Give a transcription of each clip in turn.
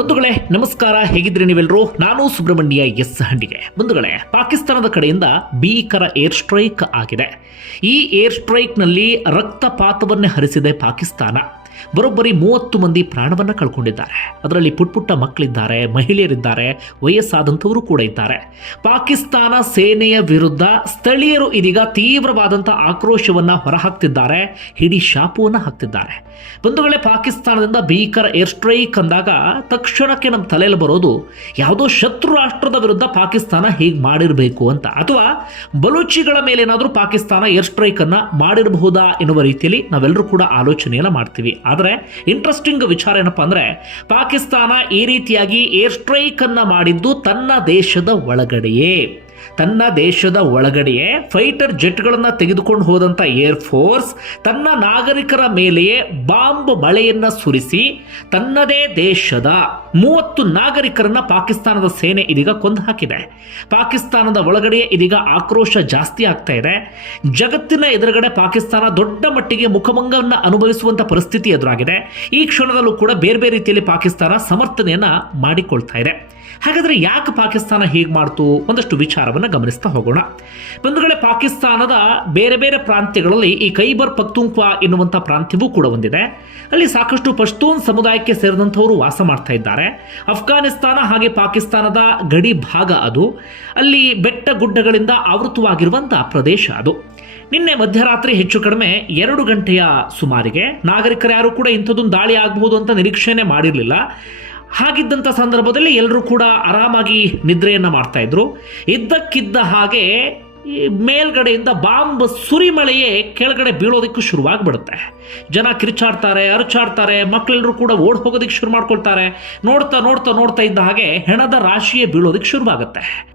ಬಂಧುಗಳೇ, ನಮಸ್ಕಾರ. ಹೇಗಿದ್ರಿ ನೀವೆಲ್ಲರೂ ನಾನು ಸುಬ್ರಹ್ಮಣ್ಯ ಎಸ್ ಹಂಡಿಗೆ ಬಂಧುಗಳೇ, ಪಾಕಿಸ್ತಾನದ ಕಡೆಯಿಂದ ಭೀಕರ ಏರ್ ಸ್ಟ್ರೈಕ್ ಆಗಿದೆ. ಈ ಏರ್ ಸ್ಟ್ರೈಕ್ನಲ್ಲಿ ರಕ್ತಪಾತವನ್ನೇ ಹರಿಸಿದೆ ಪಾಕಿಸ್ತಾನ. ಬರೋಬ್ಬರಿ ಮೂವತ್ತು ಮಂದಿ ಪ್ರಾಣವನ್ನು ಕಳ್ಕೊಂಡಿದ್ದಾರೆ. ಅದರಲ್ಲಿ ಪುಟ್ಟ ಪುಟ್ಟ ಮಕ್ಕಳಿದ್ದಾರೆ, ಮಹಿಳೆಯರಿದ್ದಾರೆ, ವಯಸ್ಸಾದಂಥವರು ಕೂಡ ಇದ್ದಾರೆ. ಪಾಕಿಸ್ತಾನ ಸೇನೆಯ ವಿರುದ್ಧ ಸ್ಥಳೀಯರು ಇದೀಗ ತೀವ್ರವಾದಂಥ ಆಕ್ರೋಶವನ್ನು ಹೊರಹಾಕ್ತಿದ್ದಾರೆ, ಹಿಡಿ ಶಾಪವನ್ನು ಹಾಕ್ತಿದ್ದಾರೆ. ಬಂಧುಗಳೇ ಪಾಕಿಸ್ತಾನದಿಂದ ಭೀಕರ ಏರ್ ಸ್ಟ್ರೈಕ್ ಅಂದಾಗ ತಕ್ಷಣಕ್ಕೆ ನಮ್ಮ ತಲೆಯಲ್ಲಿ ಬರೋದು, ಯಾವುದೋ ಶತ್ರು ರಾಷ್ಟ್ರದ ವಿರುದ್ಧ ಪಾಕಿಸ್ತಾನ ಹೀಗೆ ಮಾಡಿರಬೇಕು ಅಂತ. ಅಥವಾ ಬಲೂಚಿಗಳ ಮೇಲೇನಾದರೂ ಪಾಕಿಸ್ತಾನ ಏರ್ ಸ್ಟ್ರೈಕ್ ಅನ್ನ ಮಾಡಿರಬಹುದಾ ಎನ್ನುವ ರೀತಿಯಲ್ಲಿ ನಾವೆಲ್ಲರೂ ಕೂಡ ಆಲೋಚನೆಯನ್ನು ಮಾಡ್ತೀವಿ. ಆದರೆ ಇಂಟ್ರೆಸ್ಟಿಂಗ್ ವಿಚಾರ ಏನಪ್ಪಾ ಅಂದರೆ ಪಾಕಿಸ್ತಾನ ಈ ರೀತಿಯಾಗಿ ಏರ್ ಸ್ಟ್ರೈಕನ್ನು ಮಾಡಿದ್ದು ತನ್ನ ದೇಶದ ಒಳಗಡೆಯೇ. ತನ್ನ ದೇಶದ ಒಳಗಡೆಯೇ ಫೈಟರ್ ಜೆಟ್ಗಳನ್ನು ತೆಗೆದುಕೊಂಡು ಹೋದಂಥ ಏರ್ ಫೋರ್ಸ್ ತನ್ನ ನಾಗರಿಕರ ಮೇಲೆಯೇ ಬಾಂಬ್ ಮಳೆಯನ್ನ ಸುರಿಸಿ ತನ್ನದೇ ದೇಶದ ಮೂವತ್ತು ನಾಗರಿಕರನ್ನ ಪಾಕಿಸ್ತಾನದ ಸೇನೆ ಇದೀಗ ಕೊಂದು ಹಾಕಿದೆ. ಪಾಕಿಸ್ತಾನದ ಒಳಗಡೆಯೇ ಇದೀಗ ಆಕ್ರೋಶ ಜಾಸ್ತಿ ಆಗ್ತಾ ಇದೆ. ಜಗತ್ತಿನ ಎದುರುಗಡೆ ಪಾಕಿಸ್ತಾನ ದೊಡ್ಡ ಮಟ್ಟಿಗೆ ಮುಖಭಂಗವನ್ನು ಅನುಭವಿಸುವಂತ ಪರಿಸ್ಥಿತಿ ಎದುರಾಗಿದೆ. ಈ ಕ್ಷಣದಲ್ಲೂ ಕೂಡ ಬೇರೆ ಬೇರೆ ರೀತಿಯಲ್ಲಿ ಪಾಕಿಸ್ತಾನ ಸಮರ್ಥನೆಯನ್ನ ಮಾಡಿಕೊಳ್ತಾ ಇದೆ. ಹಾಗಾದ್ರೆ ಯಾಕೆ ಪಾಕಿಸ್ತಾನ ಹೇಗೆ ಮಾಡ್ತು? ಒಂದಷ್ಟು ವಿಚಾರವನ್ನು ಗಮನಿಸ್ತಾ ಹೋಗೋಣ. ಬಂಧುಗಳೇ, ಪಾಕಿಸ್ತಾನದ ಬೇರೆ ಬೇರೆ ಪ್ರಾಂತ್ಯಗಳಲ್ಲಿ ಈ ಕೈಬರ್ ಪಕ್ತುಂಕ್ವಾ ಎನ್ನುವಂಥ ಪ್ರಾಂತ್ಯವೂ ಕೂಡ ಒಂದಿದೆ. ಅಲ್ಲಿ ಸಾಕಷ್ಟು ಪಶ್ತೂನ್ ಸಮುದಾಯಕ್ಕೆ ಸೇರಿದಂಥವರು ವಾಸ ಮಾಡ್ತಾ ಇದ್ದಾರೆ. ಅಫ್ಘಾನಿಸ್ತಾನ ಹಾಗೆ ಪಾಕಿಸ್ತಾನದ ಗಡಿ ಭಾಗ ಅದು. ಅಲ್ಲಿ ಬೆಟ್ಟ ಗುಡ್ಡಗಳಿಂದ ಆವೃತವಾಗಿರುವಂಥ ಪ್ರದೇಶ ಅದು. ನಿನ್ನೆ ಮಧ್ಯರಾತ್ರಿ ಹೆಚ್ಚು ಕಡಿಮೆ ಎರಡು ಗಂಟೆಯ ಸುಮಾರಿಗೆ ನಾಗರಿಕರು ಯಾರು ಕೂಡ ಇಂಥದ್ದೊಂದು ದಾಳಿ ಆಗಬಹುದು ಅಂತ ನಿರೀಕ್ಷೆನೇ ಮಾಡಿರಲಿಲ್ಲ. ಹಾಗಿದ್ದಂಥ ಸಂದರ್ಭದಲ್ಲಿ ಎಲ್ಲರೂ ಕೂಡ ಆರಾಮಾಗಿ ನಿದ್ರೆಯನ್ನು ಮಾಡ್ತಾ ಇದ್ದಕ್ಕಿದ್ದ ಹಾಗೆ ಮೇಲ್ಗಡೆಯಿಂದ ಬಾಂಬ್ ಸುರಿಮಳೆಯೇ ಕೆಳಗಡೆ ಬೀಳೋದಕ್ಕೂ ಶುರುವಾಗ್ಬಿಡುತ್ತೆ. ಜನ ಕಿರ್ಚಾಡ್ತಾರೆ, ಅರಚಾಡ್ತಾರೆ ಮಕ್ಕಳೆಲ್ಲರೂ ಕೂಡ ಓಡ್ ಹೋಗೋದಕ್ಕೆ ಶುರು ಮಾಡ್ಕೊಳ್ತಾರೆ. ನೋಡ್ತಾ ನೋಡ್ತಾ ನೋಡ್ತಾ ಇದ್ದ ಹಾಗೆ ಹೆಣದ ರಾಶಿಯೇ ಬೀಳೋದಕ್ಕೆ ಶುರುವಾಗುತ್ತೆ.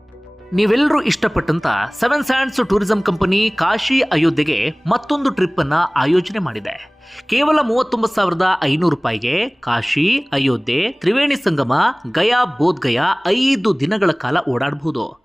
ನೀವೆಲ್ಲರೂ ಇಷ್ಟಪಟ್ಟಂತ seven sands tourism company Kashi ಅಯೋಧ್ಯೆಗೆ ಮತ್ತೊಂದು ಟ್ರಿಪ್ ಅನ್ನ ಆಯೋಜನೆ ಮಾಡಿದೆ. ಕೇವಲ ಮೂವತ್ತೊಂಬತ್ತು ಸಾವಿರದ ಐನೂರು ರೂಪಾಯಿಗೆ ಕಾಶಿ, ಅಯೋಧ್ಯೆ, ತ್ರಿವೇಣಿ ಸಂಗಮ, ಗಯಾ, ಬೋಧ್ ಗಯಾ ಐದು ದಿನಗಳ ಕಾಲ ಓಡಾಡಬಹುದು.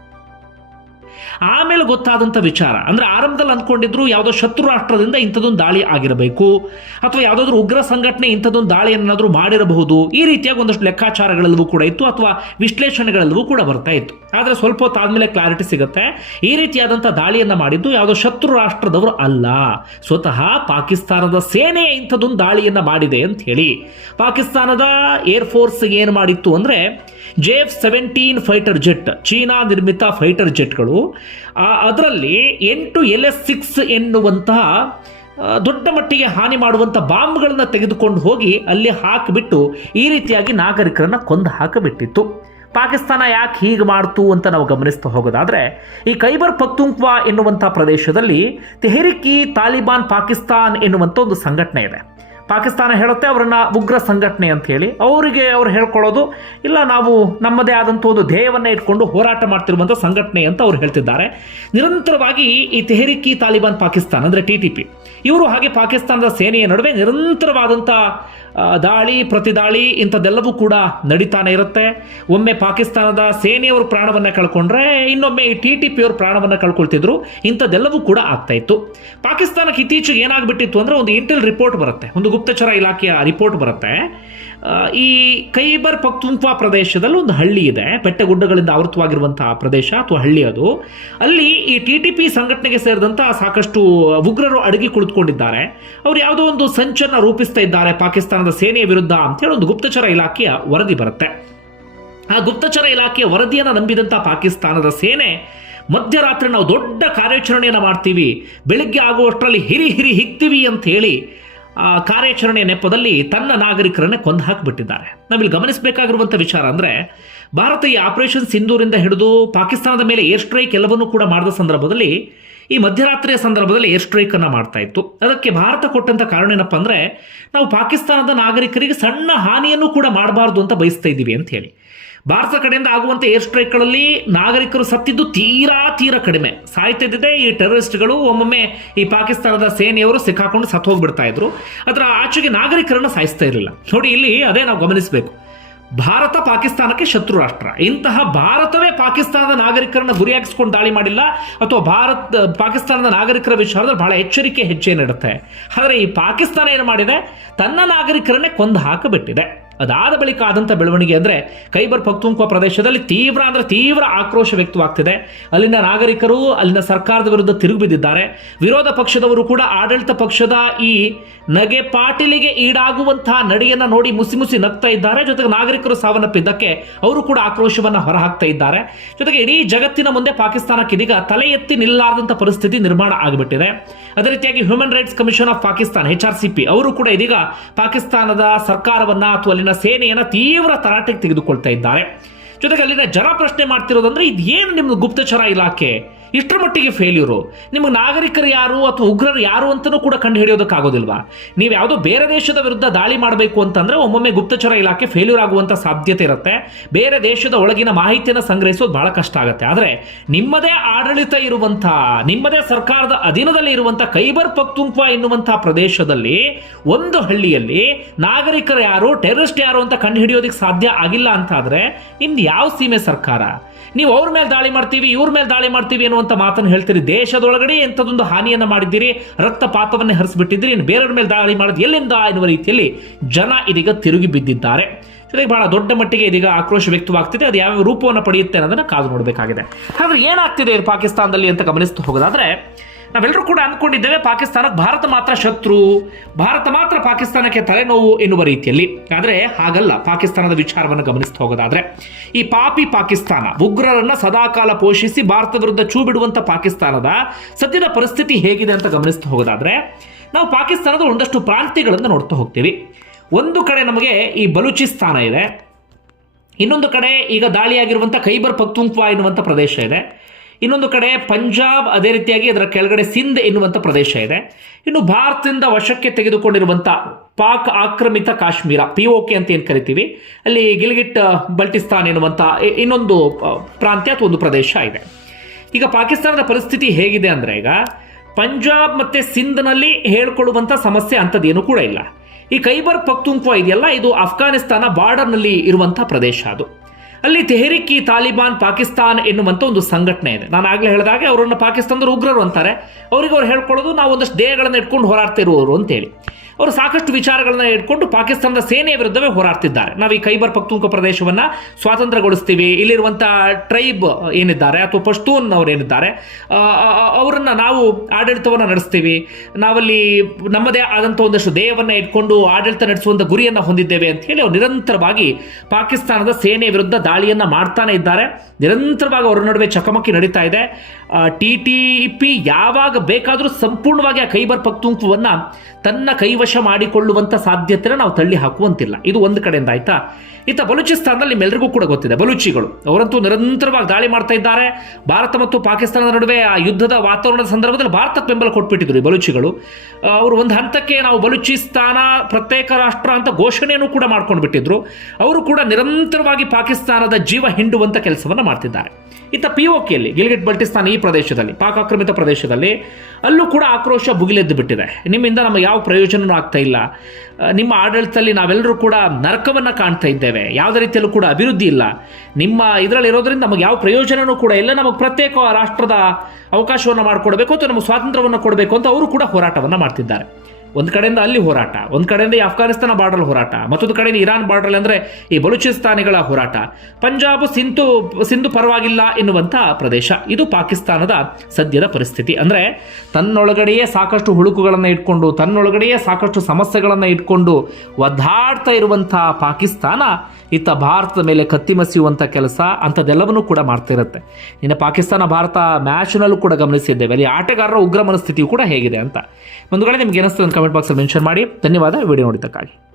ಆಮೇಲೆ ಗೊತ್ತಾದಂಥ ವಿಚಾರ. ಅಂದ್ರೆ ಆರಂಭದಲ್ಲಿ ಅಂದ್ಕೊಂಡಿದ್ರು ಯಾವುದೋ ಶತ್ರು ರಾಷ್ಟ್ರದಿಂದ ಇಂಥದ್ದೊಂದು ದಾಳಿ ಆಗಿರಬೇಕು, ಅಥವಾ ಯಾವುದಾದ್ರೂ ಉಗ್ರ ಸಂಘಟನೆ ಇಂಥದ್ದೊಂದು ದಾಳಿಯನ್ನಾದರೂ ಮಾಡಿರಬಹುದು, ಈ ರೀತಿಯಾಗಿ ಒಂದಷ್ಟು ಲೆಕ್ಕಾಚಾರಗಳೆಲ್ಲವೂ ಕೂಡ ಇತ್ತು, ಅಥವಾ ವಿಶ್ಲೇಷಣೆಗಳೆಲ್ಲವೂ ಕೂಡ ಬರ್ತಾ ಇತ್ತು. ಆದರೆ ಸ್ವಲ್ಪ ಹೊತ್ತಾದಮೇಲೆ ಕ್ಲಾರಿಟಿ ಸಿಗುತ್ತೆ. ಈ ರೀತಿಯಾದಂಥ ದಾಳಿಯನ್ನು ಮಾಡಿದ್ದು ಯಾವುದೋ ಶತ್ರು ರಾಷ್ಟ್ರದವರು ಅಲ್ಲ. ಸ್ವತಃ ಪಾಕಿಸ್ತಾನದ ಸೇನೆ ಇಂಥದ್ದೊಂದು ದಾಳಿಯನ್ನು ಮಾಡಿದೆ ಅಂತ ಹೇಳಿ. ಪಾಕಿಸ್ತಾನದ ಏರ್ ಫೋರ್ಸ್ ಏನು ಮಾಡಿತ್ತು ಅಂದರೆ J F seventeen fighter jet, China ನಿರ್ಮಿತ ಫೈಟರ್ ಜೆಟ್ಗಳು ಅದರಲ್ಲಿ ಎಂಟು ಎಲ್ ಎಸ್ ಸಿಕ್ಸ್ ಎನ್ನುವಂತಹ ದೊಡ್ಡ ಮಟ್ಟಿಗೆ ಹಾನಿ ಮಾಡುವಂಥ ಬಾಂಬ್ಗಳನ್ನು ತೆಗೆದುಕೊಂಡು ಹೋಗಿ ಅಲ್ಲಿ ಹಾಕಿಬಿಟ್ಟು ಈ ರೀತಿಯಾಗಿ ನಾಗರಿಕರನ್ನು ಕೊಂದು ಹಾಕಿಬಿಟ್ಟಿತ್ತು. ಪಾಕಿಸ್ತಾನ ಯಾಕೆ ಹೀಗೆ ಮಾಡ್ತು ಅಂತ ನಾವು ಗಮನಿಸ್ತಾ ಹೋಗೋದಾದರೆ, ಈ ಕೈಬರ್ ಪಕ್ತುಂಕ್ವಾ ಎನ್ನುವಂಥ ಪ್ರದೇಶದಲ್ಲಿ ತೆಹರಿಕಿ ತಾಲಿಬಾನ್ ಪಾಕಿಸ್ತಾನ್ ಎನ್ನುವಂಥ ಒಂದು ಸಂಘಟನೆ ಇದೆ. ಪಾಕಿಸ್ತಾನ ಹೇಳುತ್ತೆ ಅವರನ್ನು ಉಗ್ರ ಸಂಘಟನೆ ಅಂತ ಹೇಳಿ. ಅವರಿಗೆ ಅವ್ರು ಹೇಳ್ಕೊಳ್ಳೋದು, ಇಲ್ಲ ನಾವು ನಮ್ಮದೇ ಆದಂಥ ಒಂದು ಧ್ಯೇಯವನ್ನು ಇಟ್ಕೊಂಡು ಹೋರಾಟ ಮಾಡ್ತಿರುವಂಥ ಸಂಘಟನೆ ಅಂತ ಅವ್ರು ಹೇಳ್ತಿದ್ದಾರೆ. ನಿರಂತರವಾಗಿ ಈ ತೆಹರಿಕಿ ತಾಲಿಬಾನ್ ಪಾಕಿಸ್ತಾನ, ಅಂದರೆ ಟಿ ಟಿ ಪಿ, ಇವರು ಹಾಗೆ ಪಾಕಿಸ್ತಾನದ ಸೇನೆಯ ನಡುವೆ ನಿರಂತರವಾದಂಥ ದಾಳಿ, ಪ್ರತಿದಾಳಿ ಇಂಥದ್ದೆಲ್ಲವೂ ಕೂಡ ನಡೀತಾನೆ ಇರುತ್ತೆ. ಒಮ್ಮೆ ಪಾಕಿಸ್ತಾನದ ಸೇನೆಯವರು ಪ್ರಾಣವನ್ನು ಕಳ್ಕೊಂಡ್ರೆ ಇನ್ನೊಮ್ಮೆ ಈ ಟಿ ಟಿ ಪಿ ಅವರು ಪ್ರಾಣವನ್ನು ಕಳ್ಕೊಳ್ತಿದ್ರು. ಇಂಥದ್ದೆಲ್ಲವೂ ಕೂಡ ಆಗ್ತಾ ಇತ್ತು. ಪಾಕಿಸ್ತಾನಕ್ಕೆ ಇತ್ತೀಚೆಗೆ ಏನಾಗ್ಬಿಟ್ಟಿತ್ತು ಅಂದರೆ ಒಂದು ಇಂಟೆಲ್ ರಿಪೋರ್ಟ್ ಬರುತ್ತೆ. ಒಂದು ಗುಪ್ತಚರ ಇಲಾಖೆಯ ರಿಪೋರ್ಟ್ ಬರುತ್ತೆ. ಈ ಕೈಬರ್ ಪಕ್ತುಂಕ್ವಾ ಪ್ರದೇಶದಲ್ಲಿ ಒಂದು ಹಳ್ಳಿ ಇದೆ. ಬೆಟ್ಟಗುಡ್ಡಗಳಿಂದ ಆವೃತವಾಗಿರುವಂತಹ ಪ್ರದೇಶ ಅಥವಾ ಹಳ್ಳಿ ಅದು. ಅಲ್ಲಿ ಈ ಟಿ ಟಿ ಪಿ ಸಂಘಟನೆಗೆ ಸೇರಿದಂಥ ಸಾಕಷ್ಟು ಉಗ್ರರು ಅಡಗಿ ಕುಳಿತುಕೊಂಡಿದ್ದಾರೆ. ಅವರು ಯಾವುದೋ ಒಂದು ಸಂಚನ್ನ ರೂಪಿಸ್ತಾ ಇದ್ದಾರೆ. ಪಾಕಿಸ್ತಾನದ ಸೇನೆಯ ವಿರುದ್ಧ ಅಂತೇಳಿ ಒಂದು ಗುಪ್ತಚರ ಇಲಾಖೆಯ ವರದಿ ಬರುತ್ತೆ. ಆ ಗುಪ್ತಚರ ಇಲಾಖೆಯ ವರದಿಯನ್ನು ನಂಬಿದಂಥ ಪಾಕಿಸ್ತಾನದ ಸೇನೆ ಮಧ್ಯರಾತ್ರಿ ನಾವು ದೊಡ್ಡ ಕಾರ್ಯಾಚರಣೆಯನ್ನು ಮಾಡ್ತೀವಿ. ಬೆಳಿಗ್ಗೆ ಆಗುವಷ್ಟರಲ್ಲಿ ಹಿರಿ ಹಿರಿ ಹಿಗ್ತೀವಿ ಅಂತ ಹೇಳಿ ಕಾರ್ಯಾಚರಣೆಯ ನೆಪದಲ್ಲಿ ತನ್ನ ನಾಗರಿಕರನ್ನೇ ಕೊಂದು ಹಾಕಿಬಿಟ್ಟಿದ್ದಾರೆ. ನಾವಿಲ್ಲಿ ಗಮನಿಸಬೇಕಾಗಿರುವಂಥ ವಿಚಾರ ಅಂದರೆ, ಭಾರತ ಈ ಆಪರೇಷನ್ ಸಿಂಧೂರಿಂದ ಹಿಡಿದು ಪಾಕಿಸ್ತಾನದ ಮೇಲೆ ಏರ್ ಸ್ಟ್ರೈಕ್ ಎಲ್ಲವನ್ನೂ ಕೂಡ ಮಾಡಿದ ಸಂದರ್ಭದಲ್ಲಿ, ಈ ಮಧ್ಯರಾತ್ರಿಯ ಸಂದರ್ಭದಲ್ಲಿ ಏರ್ ಸ್ಟ್ರೈಕ್ ಅನ್ನ ಮಾಡ್ತಾ ಇತ್ತು. ಅದಕ್ಕೆ ಭಾರತ ಕೊಟ್ಟಂತ ಕಾರಣ ಏನಪ್ಪ ಅಂದರೆ, ನಾವು ಪಾಕಿಸ್ತಾನದ ನಾಗರಿಕರಿಗೆ ಸಣ್ಣ ಹಾನಿಯನ್ನು ಕೂಡ ಮಾಡಬಾರ್ದು ಅಂತ ಬಯಸ್ತಾ ಇದ್ದೀವಿ ಅಂತ ಹೇಳಿ. ಭಾರತ ಕಡೆಯಿಂದ ಆಗುವಂಥ ಏರ್ ಸ್ಟ್ರೈಕ್ಗಳಲ್ಲಿ ನಾಗರಿಕರು ಸತ್ತಿದ್ದು ತೀರಾ ತೀರಾ ಕಡಿಮೆ. ಸಾಯ್ತಿದ್ದೆ ಈ ಟೆರರಿಸ್ಟ್ಗಳು ಒಮ್ಮೊಮ್ಮೆ ಈ ಪಾಕಿಸ್ತಾನದ ಸೇನೆಯವರು ಸಿಕ್ಕಾಕೊಂಡು ಸತ್ತು ಹೋಗ್ಬಿಡ್ತಾ ಇದ್ರು. ಅದರ ಆಚೆಗೆ ನಾಗರಿಕರನ್ನು ಸಾಯಿಸ್ತಾ ಇರಲಿಲ್ಲ. ನೋಡಿ, ಇಲ್ಲಿ ಅದೇ ನಾವು ಗಮನಿಸಬೇಕು. ಭಾರತ ಪಾಕಿಸ್ತಾನಕ್ಕೆ ಶತ್ರು ರಾಷ್ಟ್ರ. ಇಂತಹ ಭಾರತವೇ ಪಾಕಿಸ್ತಾನದ ನಾಗರಿಕರನ್ನ ಗುರಿಯಾಗಿಸ್ಕೊಂಡು ದಾಳಿ ಮಾಡಿಲ್ಲ, ಅಥವಾ ಭಾರತ, ಪಾಕಿಸ್ತಾನದ ನಾಗರಿಕರ ವಿಚಾರದಲ್ಲಿ ಬಹಳ ಎಚ್ಚರಿಕೆ, ಹೆಜ್ಜೆ ನೀಡುತ್ತೆ. ಆದರೆ ಈ ಪಾಕಿಸ್ತಾನ ಏನು ಮಾಡಿದೆ? ತನ್ನ ನಾಗರಿಕರನ್ನೇ ಕೊಂದು ಹಾಕಬಿಟ್ಟಿದೆ. ಅದಾದ ಬಳಿಕ ಆದಂಥ ಬೆಳವಣಿಗೆ ಅಂದರೆ ಕೈಬರ್ ಪಕ್ತುಂಕುವ ಪ್ರದೇಶದಲ್ಲಿ ತೀವ್ರ ಅಂದರೆ ತೀವ್ರ ಆಕ್ರೋಶ ವ್ಯಕ್ತವಾಗ್ತಿದೆ. ಅಲ್ಲಿನ ನಾಗರಿಕರು, ಅಲ್ಲಿನ ಸರ್ಕಾರದ ವಿರುದ್ಧ ತಿರುಗಿ ಬಿದ್ದಿದ್ದಾರೆ ವಿರೋಧ ಪಕ್ಷದವರು ಕೂಡ ಆಡಳಿತ ಪಕ್ಷದ ಈ ನಗೆ ಪಾಟೀಲಿಗೆ ಈಡಾಗುವಂತಹ ನಡೆಯನ್ನು ನೋಡಿ ಮುಸಿ ಮುಸಿ ನಗ್ತಾ ಇದ್ದಾರೆ. ಜೊತೆಗೆ ನಾಗರಿಕರು ಸಾವನ್ನಪ್ಪಿದ್ದಕ್ಕೆ ಅವರು ಕೂಡ ಆಕ್ರೋಶವನ್ನು ಹೊರಹಾಕ್ತಾ ಇದ್ದಾರೆ. ಜೊತೆಗೆ ಇಡೀ ಜಗತ್ತಿನ ಮುಂದೆ ಪಾಕಿಸ್ತಾನಕ್ಕೆ ಇದೀಗ ತಲೆ ಎತ್ತಿ ನಿಲ್ಲಾರದಂಥ ಪರಿಸ್ಥಿತಿ ನಿರ್ಮಾಣ ಆಗಿಬಿಟ್ಟಿದೆ. ಅದೇ ರೀತಿಯಾಗಿ human rights commission of Pakistan H R C P ಅವರು ಕೂಡ ಇದೀಗ ಪಾಕಿಸ್ತಾನದ ಸರ್ಕಾರವನ್ನ ಅಥವಾ ಅಲ್ಲಿನ ಸೇನೆಯನ್ನ ತೀವ್ರ ತರಾಟೆಗೆ ತೆಗೆದುಕೊಳ್ತಾ ಇದ್ದಾರೆ. ಜೊತೆಗೆ ಅಲ್ಲಿನ ಜನ ಪ್ರಶ್ನೆ ಮಾಡ್ತಿರೋದಂದ್ರೆ ಇದು ಏನು ನಿಮ್ದು ಗುಪ್ತಚರ ಇಲಾಖೆ? ಇಷ್ಟರ ಮಟ್ಟಿಗೆ ಫೇಲ್ಯೂರು ನಿಮಗೆ ನಾಗರಿಕರು ಯಾರು ಅಥವಾ ಉಗ್ರರು ಯಾರು ಅಂತಲೂ ಕೂಡ ಕಂಡು ಹಿಡಿಯೋದಕ್ಕಾಗೋದಿಲ್ವಾ? ನೀವು ಯಾವುದೋ ಬೇರೆ ದೇಶದ ವಿರುದ್ಧ ದಾಳಿ ಮಾಡಬೇಕು ಅಂತಂದರೆ ಒಮ್ಮೊಮ್ಮೆ ಗುಪ್ತಚರ ಇಲಾಖೆ ಫೇಲ್ಯೂರ್ ಆಗುವಂಥ ಸಾಧ್ಯತೆ ಇರುತ್ತೆ. ಬೇರೆ ದೇಶದ ಒಳಗಿನ ಮಾಹಿತಿಯನ್ನು ಸಂಗ್ರಹಿಸೋದು ಬಹಳ ಕಷ್ಟ ಆಗುತ್ತೆ. ಆದರೆ ನಿಮ್ಮದೇ ಆಡಳಿತ ಇರುವಂಥ, ನಿಮ್ಮದೇ ಸರ್ಕಾರದ ಅಧೀನದಲ್ಲಿ ಇರುವಂಥ ಖೈಬರ್ ಪಕ್ತುಂಕ್ವಾ ಎನ್ನುವಂಥ ಪ್ರದೇಶದಲ್ಲಿ, ಒಂದು ಹಳ್ಳಿಯಲ್ಲಿ ನಾಗರಿಕರು ಯಾರು, ಟೆರರಿಸ್ಟ್ ಯಾರು ಅಂತ ಕಂಡುಹಿಡಿಯೋದಕ್ಕೆ ಸಾಧ್ಯ ಆಗಿಲ್ಲ ಅಂತಾದರೆ ನಿಮ್ದು ಯಾವ ಸೀಮೆ ಸರ್ಕಾರ? ನೀವು ಅವ್ರ ಮೇಲೆ ದಾಳಿ ಮಾಡ್ತೀವಿ, ಇವ್ರ ಮೇಲೆ ದಾಳಿ ಮಾಡ್ತೀವಿ ಅನ್ನುವಂಥ ಮಾತನ್ನು ಹೇಳ್ತೀರಿ. ದೇಶದೊಳಗಡೆ ಎಂಥದೊಂದು ಹಾನಿಯನ್ನು ಮಾಡಿದ್ದೀರಿ ರಕ್ತಪಾತವನ್ನೇ ಹರಿಸ್ಬಿಟ್ಟಿದ್ದೀರಿ, ಇನ್ನು ಬೇರೆಯವ್ರ ಮೇಲೆ ದಾಳಿ ಮಾಡೋದು ಎಲ್ಲಿಂದ ಎನ್ನುವ ರೀತಿಯಲ್ಲಿ ಜನ ಇದೀಗ ತಿರುಗಿ ಬಿದ್ದಿದ್ದಾರೆ. ಇದಕ್ಕೆ ಬಹಳ ದೊಡ್ಡ ಮಟ್ಟಿಗೆ ಇದೀಗ ಆಕ್ರೋಶ ವ್ಯಕ್ತವಾಗ್ತಿದೆ. ಅದು ಯಾವ ರೂಪವನ್ನು ಪಡೆಯುತ್ತೆ ಅನ್ನೋದನ್ನು ಕಾದು ನೋಡಬೇಕಾಗಿದೆ. ಹಾಗಾದ್ರೆ ಏನಾಗ್ತಿದೆ ಪಾಕಿಸ್ತಾನದಲ್ಲಿ ಅಂತ ಗಮನಿಸ್ತಾ ಹೋಗೋದಾದ್ರೆ ನಾವೆಲ್ಲರೂ ಕೂಡ ಅಂದ್ಕೊಂಡಿದ್ದೇವೆ ಪಾಕಿಸ್ತಾನಕ್ಕೆ ಭಾರತ ಮಾತ್ರ ಶತ್ರು, ಭಾರತ ಮಾತ್ರ ಪಾಕಿಸ್ತಾನಕ್ಕೆ ತಲೆನೋವು ಎನ್ನುವ ರೀತಿಯಲ್ಲಿ. ಆದರೆ ಹಾಗಲ್ಲ, ಪಾಕಿಸ್ತಾನದ ವಿಚಾರವನ್ನು ಗಮನಿಸ್ತಾ ಹೋಗೋದಾದ್ರೆ, ಈ ಪಾಪಿ ಪಾಕಿಸ್ತಾನ, ಉಗ್ರರನ್ನ ಸದಾಕಾಲ ಪೋಷಿಸಿ ಭಾರತ ವಿರುದ್ಧ ಚೂ ಬಿಡುವಂತ ಪಾಕಿಸ್ತಾನದ ಸದ್ಯದ ಪರಿಸ್ಥಿತಿ ಹೇಗಿದೆ ಅಂತ ಗಮನಿಸ್ತಾ ಹೋಗೋದಾದ್ರೆ, ನಾವು ಪಾಕಿಸ್ತಾನದ ಒಂದಷ್ಟು ಪ್ರಾಂತ್ಯಗಳನ್ನು ನೋಡ್ತಾ ಹೋಗ್ತೀವಿ. ಒಂದು ಕಡೆ ನಮಗೆ ಈ ಬಲೂಚಿಸ್ತಾನ ಇದೆ, ಇನ್ನೊಂದು ಕಡೆ ಈಗ ದಾಳಿಯಾಗಿರುವಂಥ ಖೈಬರ್ ಪಕ್ತುಂಕ್ವಾ ಎನ್ನುವಂಥ ಪ್ರದೇಶ ಇದೆ. ಇನ್ನೊಂದು ಕಡೆ ಪಂಜಾಬ್ ಅದೇ ರೀತಿಯಾಗಿ ಅದರ ಕೆಳಗಡೆ ಸಿಂಧ್ ಎನ್ನುವಂಥ ಪ್ರದೇಶ ಇದೆ. ಇನ್ನು ಭಾರತದಿಂದ ವಶಕ್ಕೆ ತೆಗೆದುಕೊಂಡಿರುವಂಥ ಪಾಕ್ ಆಕ್ರಮಿತ ಕಾಶ್ಮೀರ ಪಿ ಒ ಕೆ ಅಂತ ಏನು ಕರಿತೀವಿ? ಅಲ್ಲಿ ಗಿಲ್ಗಿಟ್ ಬಲ್ಟಿಸ್ತಾನ್ ಎನ್ನುವಂಥ ಇನ್ನೊಂದು ಪ್ರಾಂತ್ಯ ಅಥವಾ ಒಂದು ಪ್ರದೇಶ ಇದೆ. ಈಗ ಪಾಕಿಸ್ತಾನದ ಪರಿಸ್ಥಿತಿ ಹೇಗಿದೆ ಅಂದರೆ ಈಗ ಪಂಜಾಬ್ ಮತ್ತು ಸಿಂಧ್ನಲ್ಲಿ ಹೇಳ್ಕೊಳ್ಳುವಂಥ ಸಮಸ್ಯೆ ಅಂಥದ್ದೇನೂ ಕೂಡ ಇಲ್ಲ. ಈ ಕೈಬರ್ ಪಕ್ತುಂಕ್ವಾ ಇದೆಯಲ್ಲ, ಇದು ಅಫ್ಘಾನಿಸ್ತಾನ ಬಾರ್ಡರ್ನಲ್ಲಿ ಇರುವಂಥ ಪ್ರದೇಶ ಅದು. ಅಲ್ಲಿ ತೆಹರಿಕ್ ತಾಲಿಬಾನ್ ಪಾಕಿಸ್ತಾನ್ ಎನ್ನುವಂಥ ಒಂದು ಸಂಘಟನೆ ಇದೆ. ನಾನು ಆಗಲೇ ಹೇಳಿದಾಗೆ ಅವರನ್ನು ಪಾಕಿಸ್ತಾನದ ಉಗ್ರರು ಅಂತಾರೆ. ಅವರಿಗೆ ಅವ್ರು ಹೇಳ್ಕೊಳ್ಳೋದು ನಾವು ಒಂದಷ್ಟು ದೇಹಗಳನ್ನು ಇಟ್ಕೊಂಡು ಹೋರಾಡ್ತಿರುವವರು ಅಂತೇಳಿ. ಅವರು ಸಾಕಷ್ಟು ವಿಚಾರಗಳನ್ನ ಇಟ್ಕೊಂಡು ಪಾಕಿಸ್ತಾನದ ಸೇನೆಯ ವಿರುದ್ಧವೇ ಹೋರಾಡ್ತಿದ್ದಾರೆ. ನಾವು ಈ ಖೈಬರ್ ಪಕ್ತೂಂಕ ಪ್ರದೇಶವನ್ನ ಸ್ವಾತಂತ್ರ್ಯಗೊಳಿಸ್ತೀವಿ. ಇಲ್ಲಿರುವಂಥ ಟ್ರೈಬ್ ಏನಿದ್ದಾರೆ ಅಥವಾ ಪಶ್ತೂನ್ ಅವ್ರು ಏನಿದ್ದಾರೆ ಆ, ಆ, ಆ, ಅವರನ್ನ ನಾವು ಆಡಳಿತವನ್ನು ನಡೆಸ್ತೀವಿ. ನಾವಲ್ಲಿ ನಮ್ಮದೇ ಆದಂಥ ಒಂದಷ್ಟು ದೇಹವನ್ನು ಇಟ್ಕೊಂಡು ಆಡಳಿತ ನಡೆಸುವಂಥ ಗುರಿಯನ್ನು ಹೊಂದಿದ್ದೇವೆ ಅಂತ ಹೇಳಿ ಅವ್ರು ನಿರಂತರವಾಗಿ ಪಾಕಿಸ್ತಾನದ ಸೇನೆಯ ವಿರುದ್ಧ ದಾಳಿಯನ್ನ ಮಾಡ್ತಾನೆ ಇದ್ದಾರೆ. ನಿರಂತರವಾಗಿ ಅವರ ನಡುವೆ ಚಕಮಕಿ ನಡೀತಾ ಇದೆ. ಟಿ ಟಿ ಪಿ ಯಾವಾಗ ಬೇಕಾದರೂ ಸಂಪೂರ್ಣವಾಗಿ ಆ ಖೈಬರ್ ಪಖ್ತೂನ್ಖ್ವನ್ನ ತನ್ನ ಕೈವಶ ಮಾಡಿಕೊಳ್ಳುವಂಥ ಸಾಧ್ಯತೆನ ನಾವು ತಳ್ಳಿ ಹಾಕುವಂತಿಲ್ಲ. ಇದು ಒಂದು ಕಡೆಯಿಂದ ಆಯ್ತಾ? ಇತ್ತ ಬಲೂಚಿಸ್ತಾನದಲ್ಲಿ ನಿಮ್ಮೆಲ್ಲರಿಗೂ ಕೂಡ ಗೊತ್ತಿದೆ, ಬಲೂಚಿಗಳು. ಅವರಂತೂ ನಿರಂತರವಾಗಿ ದಾಳಿ ಮಾಡ್ತಾ ಇದ್ದಾರೆ. ಭಾರತ ಮತ್ತು ಪಾಕಿಸ್ತಾನದ ನಡುವೆ ಆ ಯುದ್ಧದ ವಾತಾವರಣದ ಸಂದರ್ಭದಲ್ಲಿ ಭಾರತಕ್ಕೆ ಬೆಂಬಲ ಕೊಟ್ಬಿಟ್ಟಿದ್ರು ಈ ಬಲೂಚಿಗಳು. ಅವರು ಒಂದು ಹಂತಕ್ಕೆ ನಾವು ಬಲೂಚಿಸ್ತಾನ ಪ್ರತ್ಯೇಕ ರಾಷ್ಟ್ರ ಅಂತ ಘೋಷಣೆಯನ್ನು ಕೂಡ ಮಾಡ್ಕೊಂಡು ಬಿಟ್ಟಿದ್ರು ಅವರು ಕೂಡ ನಿರಂತರವಾಗಿ ಪಾಕಿಸ್ತಾನದ ಜೀವ ಹಿಂಡುವಂಥ ಕೆಲಸವನ್ನು ಮಾಡ್ತಿದ್ದಾರೆ. ಇತ್ತ ಪಿ ಓ ಕೆಯಲ್ಲಿ ಗಿಲ್ಗಿಟ್ ಬಲ್ಟಿಸ್ತಾನ್ ಈ ಪ್ರದೇಶದಲ್ಲಿ, ಪಾಕ್ ಆಕ್ರಮಿತ ಪ್ರದೇಶದಲ್ಲಿ, ಅಲ್ಲೂ ಕೂಡ ಆಕ್ರೋಶ ಭುಗಿಲೆದ್ದು ಬಿಟ್ಟಿದೆ. ನಿಮ್ಮಿಂದ ನಮಗೆ ಯಾವ ಪ್ರಯೋಜನವೂ ಆಗ್ತಾ ಇಲ್ಲ. ನಿಮ್ಮ ಆಡಳಿತದಲ್ಲಿ ನಾವೆಲ್ಲರೂ ಕೂಡ ನರಕವನ್ನು ಕಾಣ್ತಾ ಇದ್ದೇವೆ. ಯಾವುದೇ ರೀತಿಯಲ್ಲೂ ಕೂಡ ಅಭಿವೃದ್ಧಿ ಇಲ್ಲ. ನಿಮ್ಮ ಇದರಲ್ಲಿ ಇರೋದ್ರಿಂದ ನಮಗೆ ಯಾವ ಪ್ರಯೋಜನವೂ ಕೂಡ ಇಲ್ಲ. ನಮಗೆ ಪ್ರತ್ಯೇಕ ರಾಷ್ಟ್ರದ ಅವಕಾಶವನ್ನು ಮಾಡಿಕೊಡಬೇಕು ಅಥವಾ ನಮಗೆ ಸ್ವಾತಂತ್ರ್ಯವನ್ನು ಕೊಡಬೇಕು ಅಂತ ಅವರು ಕೂಡ ಹೋರಾಟವನ್ನು ಮಾಡ್ತಿದ್ದಾರೆ. ಒಂದು ಕಡೆಯಿಂದ ಅಲ್ಲಿ ಹೋರಾಟ, ಒಂದು ಕಡೆಯಿಂದ ಈ ಅಫ್ಘಾನಿಸ್ತಾನ ಬಾರ್ಡರ್ ಹೋರಾಟ, ಮತ್ತೊಂದು ಕಡೆಯಿಂದ ಇರಾನ್ ಬಾರ್ಡರ್ ಅಂದರೆ ಈ ಬಲೂಚಿಸ್ತಾನಿಗಳ ಹೋರಾಟ. ಪಂಜಾಬ್ ಸಿಂಧು ಸಿಂಧು ಪರವಾಗಿಲ್ಲ ಎನ್ನುವಂಥ ಪ್ರದೇಶ. ಇದು ಪಾಕಿಸ್ತಾನದ ಸದ್ಯದ ಪರಿಸ್ಥಿತಿ. ಅಂದರೆ ತನ್ನೊಳಗಡೆಯೇ ಸಾಕಷ್ಟು ಹುಳುಕುಗಳನ್ನು ಇಟ್ಕೊಂಡು, ತನ್ನೊಳಗಡೆಯೇ ಸಾಕಷ್ಟು ಸಮಸ್ಯೆಗಳನ್ನು ಇಟ್ಕೊಂಡು ಒದ್ದಾಡ್ತಾ ಇರುವಂಥ ಪಾಕಿಸ್ತಾನ ಇತ್ತ ಭಾರತದ ಮೇಲೆ ಕತ್ತಿ ಮಸಿಯುವಂಥ ಕೆಲಸ ಅಂಥದ್ದೆಲ್ಲವನ್ನೂ ಕೂಡ ಮಾಡ್ತಿರುತ್ತೆ ಇನ್ನು ಪಾಕಿಸ್ತಾನ, ಭಾರತ ಮ್ಯಾಚ್ನಲ್ಲೂ ಕೂಡ ಗಮನಿಸಿದ್ದೇವೆ. ಅಲ್ಲಿ ಆಟಗಾರರ ಉಗ್ರ ಮನಸ್ಥಿತಿಯು ಕೂಡ ಹೇಗಿದೆ ಅಂತ. ಒಂದು ಕಡೆ ನಿಮ್ಗೆ ಏನಿಸ್ತದೆ ಕಮೆಂಟ್ ಬಾಕ್ಸಲ್ಲಿ ಮೆನ್ಷನ್ ಮಾಡಿ. ಧನ್ಯವಾದ. ವಿಡಿಯೋ ನೋಡಿದ್ದಕ್ಕಾಗಿ.